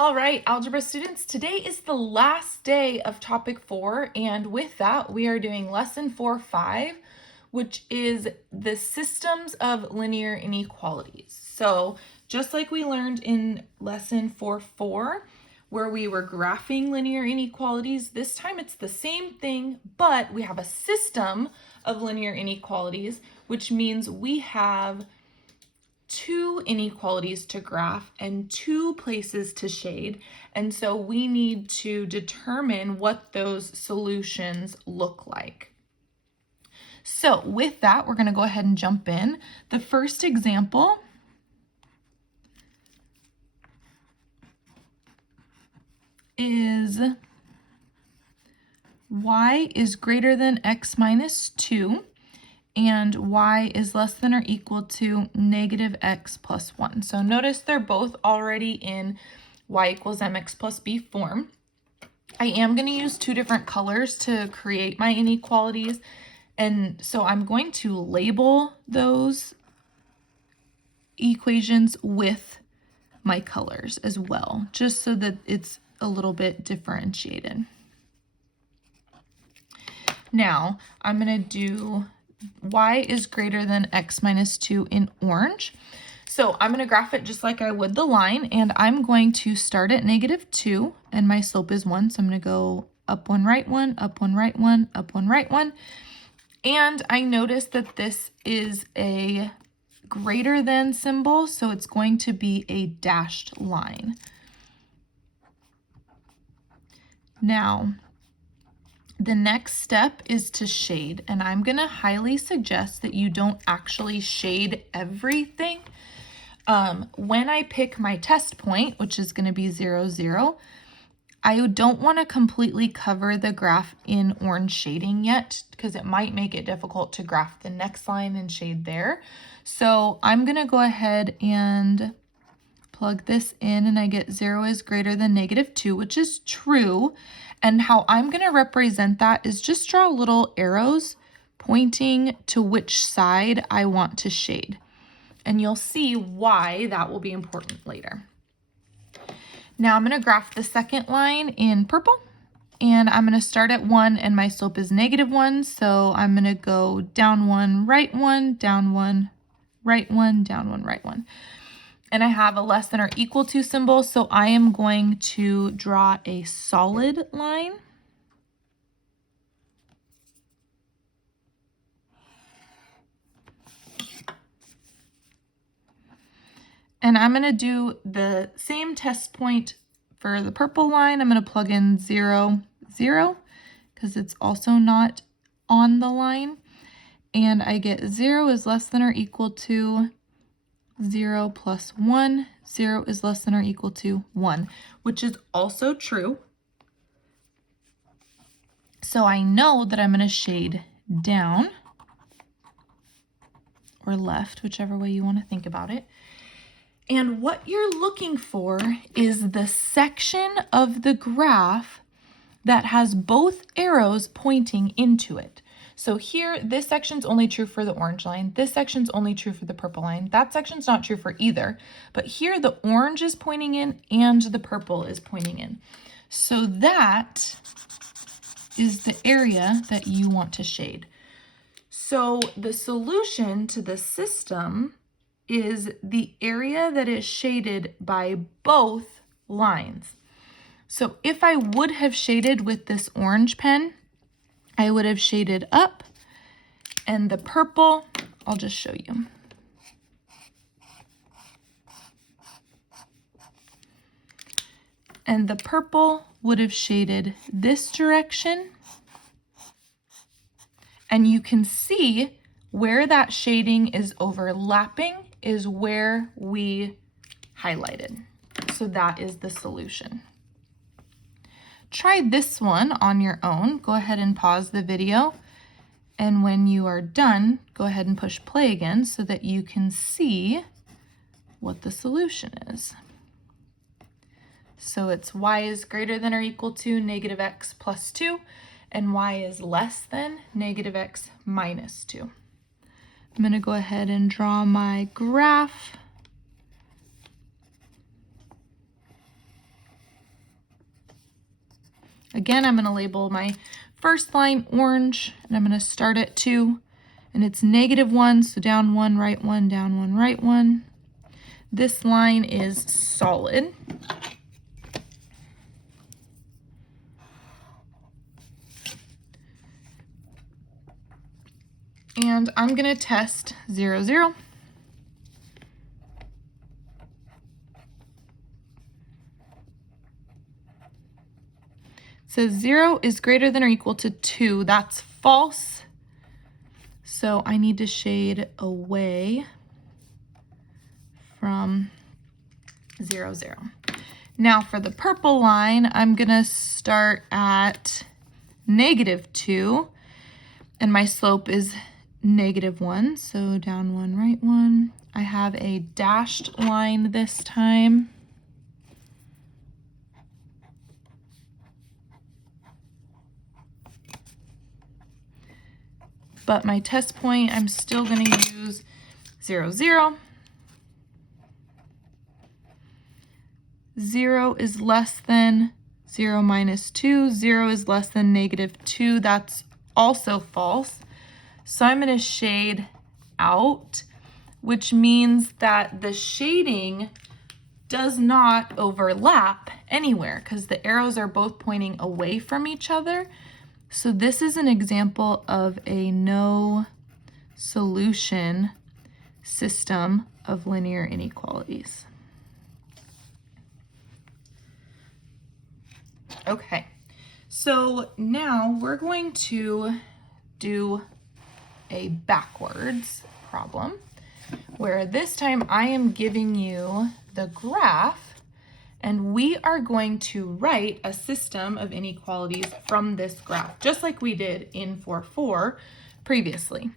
All right, algebra students, today is the last day of topic 4, and with that, we are doing lesson 4.5, which is the systems of linear inequalities. So just like we learned in lesson 4.4, where we were graphing linear inequalities, this time it's the same thing, but we have a system of linear inequalities, which means we have two inequalities to graph and two places to shade. And so we need to determine what those solutions look like. So with that, we're going to go ahead and jump in. The first example is y is greater than x minus 2. And y is less than or equal to negative x plus 1. So notice they're both already in y equals mx plus b form. I am going to use two different colors to create my inequalities. And so I'm going to label those equations with my colors as well, just so that it's a little bit differentiated. Now I'm going to do y is greater than x minus 2 in orange. So I'm going to graph it just like I would the line, and I'm going to start at negative 2, and my slope is 1. So I'm going to go up 1, right 1, up 1, right 1, up 1, right 1. And I notice that this is a greater than symbol, so it's going to be a dashed line. Now, the next step is to shade, and I'm going to highly suggest that you don't actually shade everything. When I pick my test point, which is going to be 0, 0, I don't want to completely cover the graph in orange shading yet, because it might make it difficult to graph the next line and shade there. So I'm going to go ahead and plug this in, and I get 0 is greater than negative 2, which is true. And how I'm going to represent that is just draw little arrows pointing to which side I want to shade. And you'll see why that will be important later. Now I'm going to graph the second line in purple, and I'm going to start at 1, and my slope is negative 1. So I'm going to go down 1, right 1, down 1, right 1, down 1, right 1. And I have a less than or equal to symbol, so I am going to draw a solid line. And I'm going to do the same test point for the purple line. I'm going to plug in 0, 0, because it's also not on the line. And I get 0 is less than or equal to 0 plus 1. 0 is less than or equal to 1, which is also true. So I know that I'm going to shade down or left, whichever way you want to think about it. And what you're looking for is the section of the graph that has both arrows pointing into it. So here, this section's only true for the orange line. This section's only true for the purple line. That section's not true for either. But here, the orange is pointing in and the purple is pointing in. So that is the area that you want to shade. So the solution to the system is the area that is shaded by both lines. So if I would have shaded with this orange pen, I would have shaded up, and the purple, I'll just show you. And the purple would have shaded this direction. And you can see where that shading is overlapping is where we highlighted. So that is the solution. Try this one on your own. Go ahead and pause the video. And when you are done, go ahead and push play again so that you can see what the solution is. So it's y is greater than or equal to negative x plus 2, and y is less than negative x minus 2. I'm going to go ahead and draw my graph. Again, I'm going to label my first line orange, and I'm going to start at 2, and it's -1, so down 1, right 1, down 1, right 1. This line is solid. And I'm going to test 0, 0. It says 0 is greater than or equal to 2. That's false. So I need to shade away from 0, 0. Now for the purple line, I'm going to start at -2, and my slope is -1, so down 1, right 1. I have a dashed line this time. But my test point, I'm still going to use 0, 0. 0 is less than 0 minus 2. 0 is less than -2. That's also false. So I'm going to shade out, which means that the shading does not overlap anywhere because the arrows are both pointing away from each other. So this is an example of a no solution system of linear inequalities. Okay, so now we're going to do a backwards problem where this time I am giving you the graph, and we are going to write a system of inequalities from this graph, just like we did in 4.4 previously.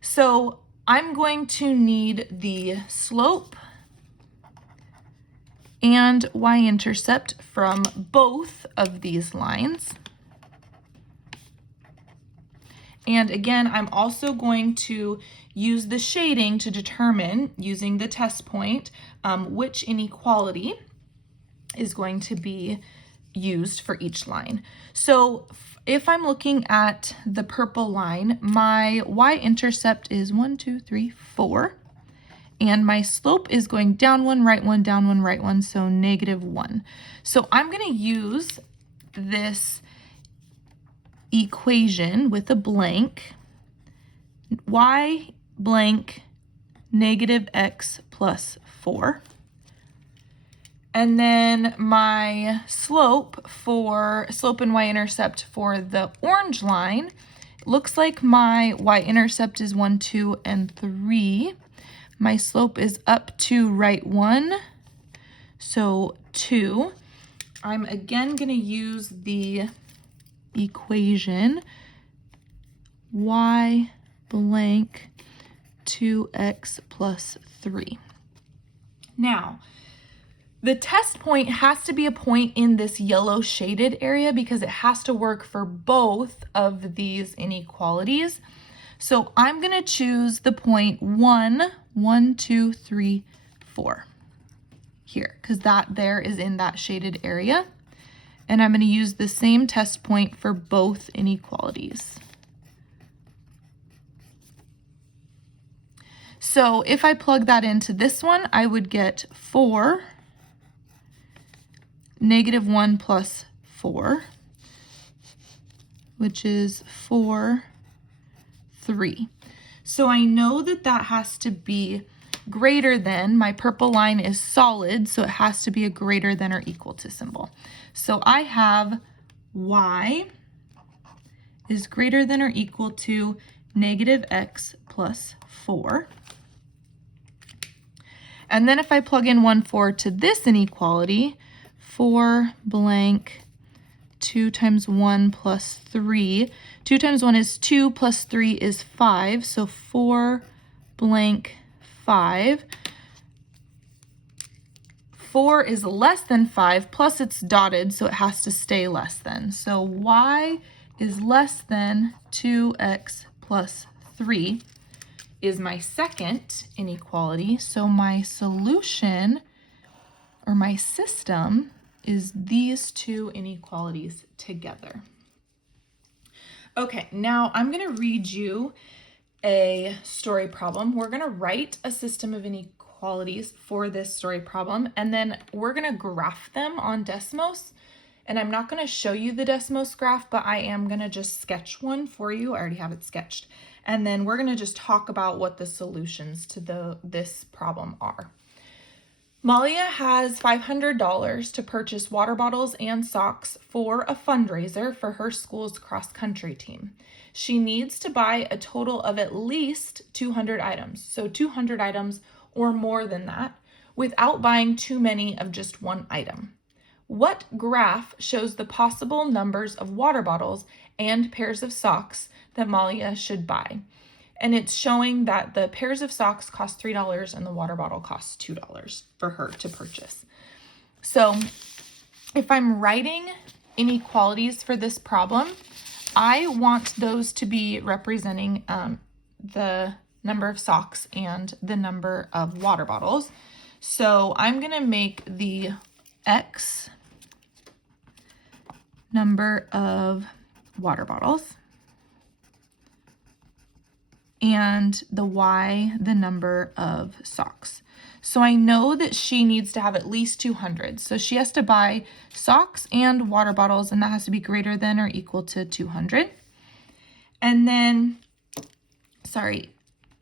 So I'm going to need the slope and y-intercept from both of these lines. And again, I'm also going to use the shading to determine, using the test point, which inequality is going to be used for each line. So if I'm looking at the purple line, my y-intercept is 1, 2, 3, 4, and my slope is going down 1, right 1, down 1, right 1, so -1. So I'm going to use this equation with a blank, y blank -x plus 4. And then my slope and y-intercept for the orange line, looks like my y-intercept is 1, 2, and 3. My slope is up to right 1, so 2. I'm again going to use the equation y blank 2x plus 3. Now, the test point has to be a point in this yellow shaded area because it has to work for both of these inequalities. So I'm going to choose the point 1, 1, 2, 3, 4 here because that there is in that shaded area. And I'm going to use the same test point for both inequalities. So if I plug that into this one, I would get 4, -1 plus 4, which is 4, 3. So I know that that has to be greater than, my purple line is solid, so it has to be a greater than or equal to symbol. So I have y is greater than or equal to -x plus 4. And then if I plug in 1, 4 to this inequality, 4 blank 2 times 1 plus 3. 2 times 1 is 2 plus 3 is 5, so 4 blank 5. 4 is less than 5, plus it's dotted, so it has to stay less than. So y is less than 2x plus 3 is my second inequality. So my solution, or my system, is these two inequalities together. Okay, now I'm going to read you a story problem. We're going to write a system of inequalities for this story problem, and then we're going to graph them on Desmos. And I'm not going to show you the Desmos graph, but I am going to just sketch one for you. I already have it sketched. And then we're going to just talk about what the solutions to this problem are. Malia has $500 to purchase water bottles and socks for a fundraiser for her school's cross-country team. She needs to buy a total of at least 200 items, so 200 items or more than that, without buying too many of just one item. What graph shows the possible numbers of water bottles and pairs of socks that Malia should buy? And it's showing that the pairs of socks cost $3 and the water bottle costs $2 for her to purchase. So if I'm writing inequalities for this problem, I want those to be representing the number of socks and the number of water bottles. So I'm going to make the X number of water bottles and the Y the number of socks. So I know that she needs to have at least 200. So she has to buy socks and water bottles, and that has to be greater than or equal to 200. And then,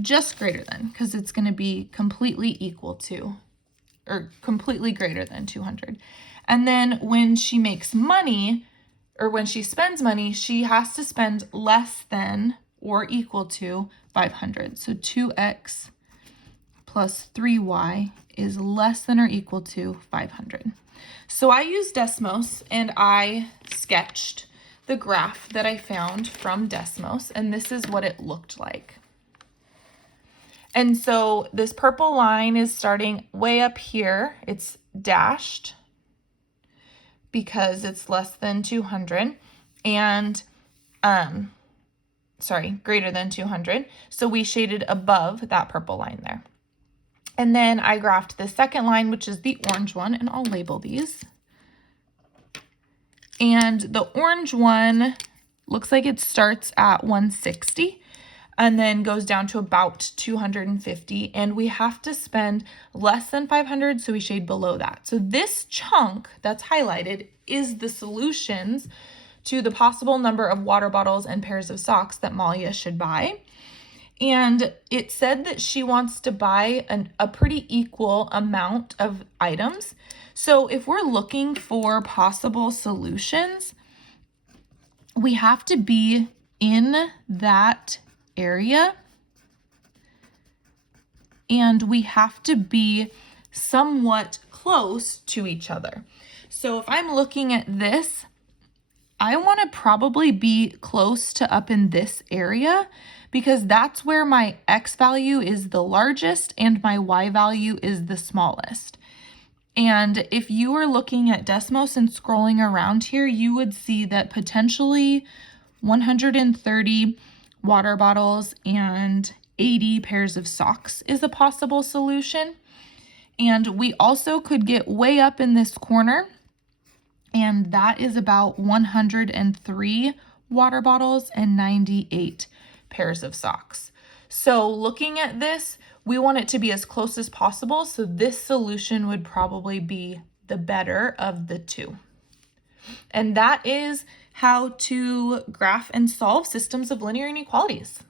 just greater than, because it's going to be completely equal to, or completely greater than 200. And then when she makes money, or when she spends money, she has to spend less than or equal to 500. So 2x plus 3y is less than or equal to 500. So I used Desmos and I sketched the graph that I found from Desmos, and this is what it looked like. And so this purple line is starting way up here. It's dashed because it's less than 200 and greater than 200. So we shaded above that purple line there. And then I graphed the second line, which is the orange one, and I'll label these. And the orange one looks like it starts at 160 and then goes down to about 250. And we have to spend less than 500, so we shade below that. So this chunk that's highlighted is the solutions to the possible number of water bottles and pairs of socks that Malia should buy. And it said that she wants to buy a pretty equal amount of items. So if we're looking for possible solutions, we have to be in that area and we have to be somewhat close to each other. So if I'm looking at this, I want to probably be close to up in this area because that's where my X value is the largest and my Y value is the smallest. And if you were looking at Desmos and scrolling around here, you would see that potentially 130 water bottles and 80 pairs of socks is a possible solution. And we also could get way up in this corner, and that is about 103 water bottles and 98 pairs of socks. So looking at this, we want it to be as close as possible. So this solution would probably be the better of the two. And that is how to graph and solve systems of linear inequalities.